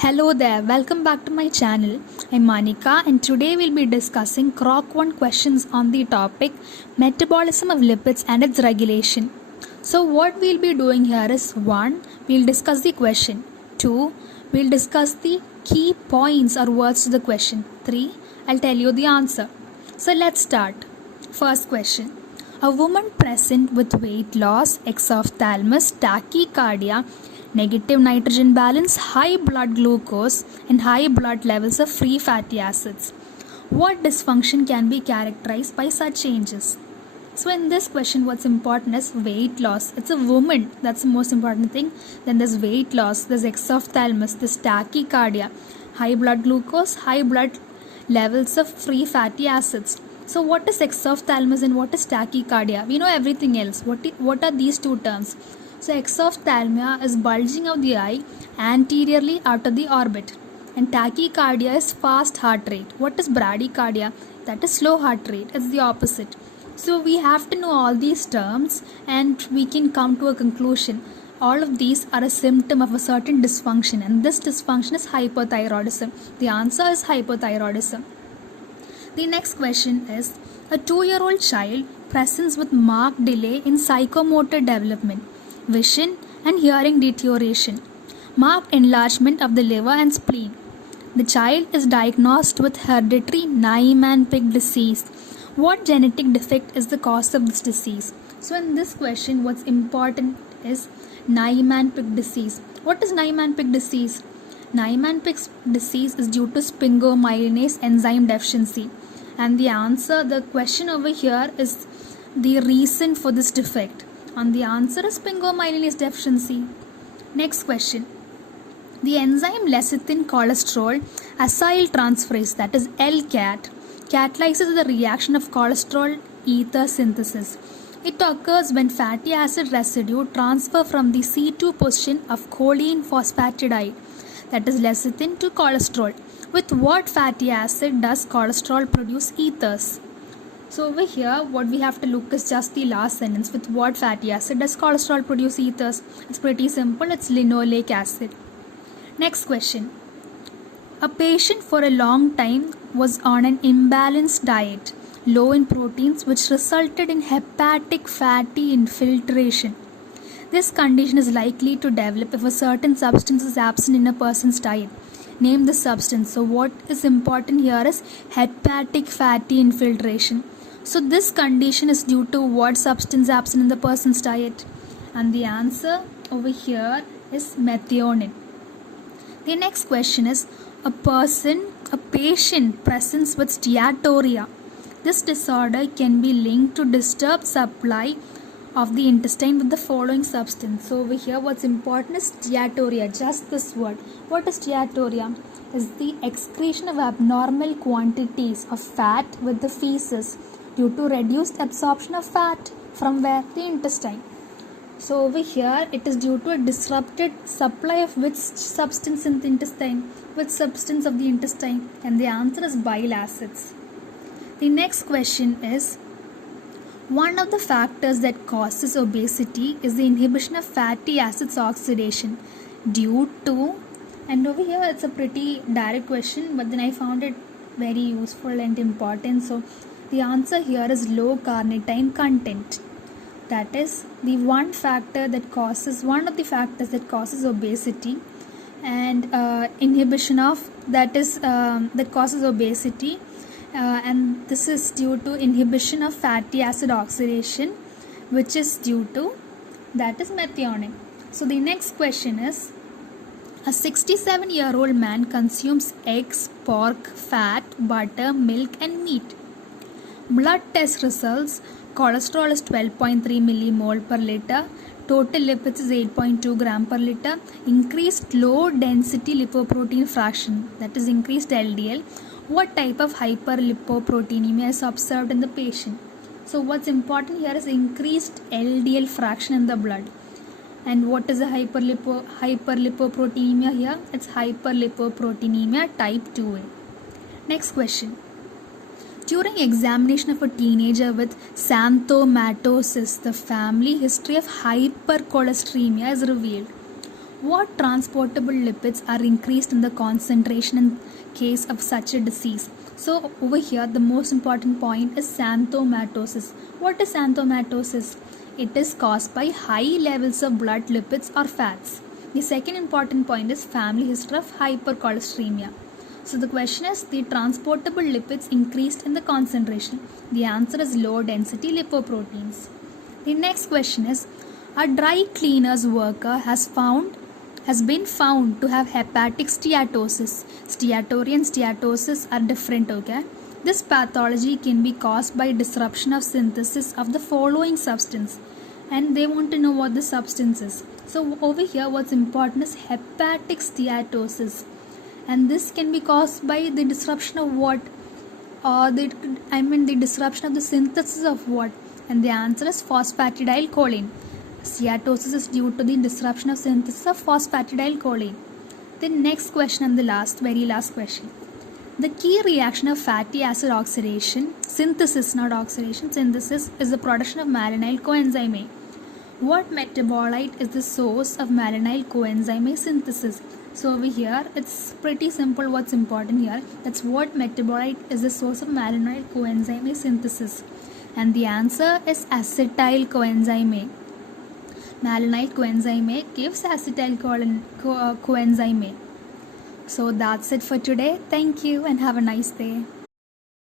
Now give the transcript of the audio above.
Hello there, welcome back to my channel. I'm Manika and today we'll be discussing Croc 1 questions on the topic metabolism of lipids and its regulation. So what we'll be doing here is 1. We'll discuss the question. 2. We'll discuss the key points or words to the question. 3. I'll tell you the answer. So let's start. First question. A woman present with weight loss, exophthalmos, tachycardia, negative nitrogen balance, high blood glucose and high blood levels of free fatty acids. What dysfunction can be characterized by such changes? So in this question what's important is weight loss. It's a woman, that's the most important thing. Then there's weight loss, there's exophthalmos, there's tachycardia, high blood glucose, high blood levels of free fatty acids. So what is exophthalmos and what is tachycardia? We know everything else. What are these two terms? So exophthalmia is bulging of the eye anteriorly out of the orbit, and tachycardia is fast heart rate. What is bradycardia? That is slow heart rate. It's the opposite. So we have to know all these terms and we can come to a conclusion. All of these are a symptom of a certain dysfunction, and this dysfunction is hypothyroidism. The answer is hypothyroidism. The next question is, a 2-year-old child presents with marked delay in psychomotor development, vision and hearing deterioration, marked enlargement of the liver and spleen. The child is diagnosed with hereditary Niemann-Pick disease. What genetic defect is the cause of this disease? So in this question what's important is Niemann-Pick disease. What is Niemann-Pick disease? Niemann-Pick disease is due to sphingomyelinase enzyme deficiency, and the answer, the question over here is the reason for this defect, and the answer is sphingomyelinase deficiency. Next question. The enzyme lecithin cholesterol acyltransferase, that is LCAT, catalyzes the reaction of cholesterol ether synthesis. It occurs when fatty acid residue transfer from the C2 position of choline phosphatidide, that is lecithin, to cholesterol. With what fatty acid does cholesterol produce ethers? So over here what we have to look is just the last sentence. With what fatty acid does cholesterol produce ethers? It's pretty simple, it's linoleic acid. Next question. A patient for a long time was on an imbalanced diet, low in proteins, which resulted in hepatic fatty infiltration. This condition is likely to develop if a certain substance is absent in a person's diet. Name the substance. So what is important here is hepatic fatty infiltration. So this condition is due to what substance absent in the person's diet? And the answer over here is methionine. The next question is, a patient presents with steatorrhea. This disorder can be linked to disturbed supply of the intestine with the following substance. So over here what's important is steatorrhea, just this word. What is steatorrhea? Is the excretion of abnormal quantities of fat with the feces due to reduced absorption of fat from where? The intestine. So over here it is due to a disrupted supply of which substance in the intestine? Which substance of the intestine? And the answer is bile acids. The next question is, one of the factors that causes obesity is the inhibition of fatty acids oxidation due to, and over here it's a pretty direct question, but then I found it very useful and important. So the answer here is low carnitine content. That is the one of the factors that causes obesity and inhibition of that causes obesity. And this is due to inhibition of fatty acid oxidation, which is due to, that is methionine. So the next question is, a 67-year-old man consumes eggs, pork, fat, butter, milk and meat. Blood test results, cholesterol is 12.3 millimole per liter, total lipids is 8.2 gram per liter, increased low density lipoprotein fraction, that is increased LDL. What type of hyperlipoproteinemia is observed in the patient? So what's important here is increased LDL fraction in the blood. And what is a hyperlipoproteinemia here? It's hyperlipoproteinemia type 2A. Next question. During examination of a teenager with xanthomatosis, the family history of hypercholesteremia is revealed. What transportable lipids are increased in the concentration in case of such a disease? So over here the most important point is xanthomatosis. What is xanthomatosis? It is caused by high levels of blood lipids or fats. The second important point is family history of hypercholesteremia. So the question is, the transportable lipids increased in the concentration. The answer is low density lipoproteins. The next question is, a dry cleaners worker has been found to have hepatic steatosis. Steatoria and steatosis are different, okay? This pathology can be caused by disruption of synthesis of the following substance. And they want to know what the substance is. So over here what's important is hepatic steatosis. And this can be caused by the disruption of what? The disruption of the synthesis of what? And the answer is phosphatidylcholine. Steatosis is due to the disruption of synthesis of phosphatidylcholine. The next question and the very last question. The key reaction of fatty acid oxidation, synthesis, not oxidation, synthesis, is the production of malonyl coenzyme A. What metabolite is the source of malonyl coenzyme A synthesis? So over here it's pretty simple what's important here. That's what metabolite is the source of malonyl coenzyme A synthesis. And the answer is acetyl coenzyme A. Malonyl coenzyme A gives acetyl coenzyme A. So that's it for today. Thank you and have a nice day.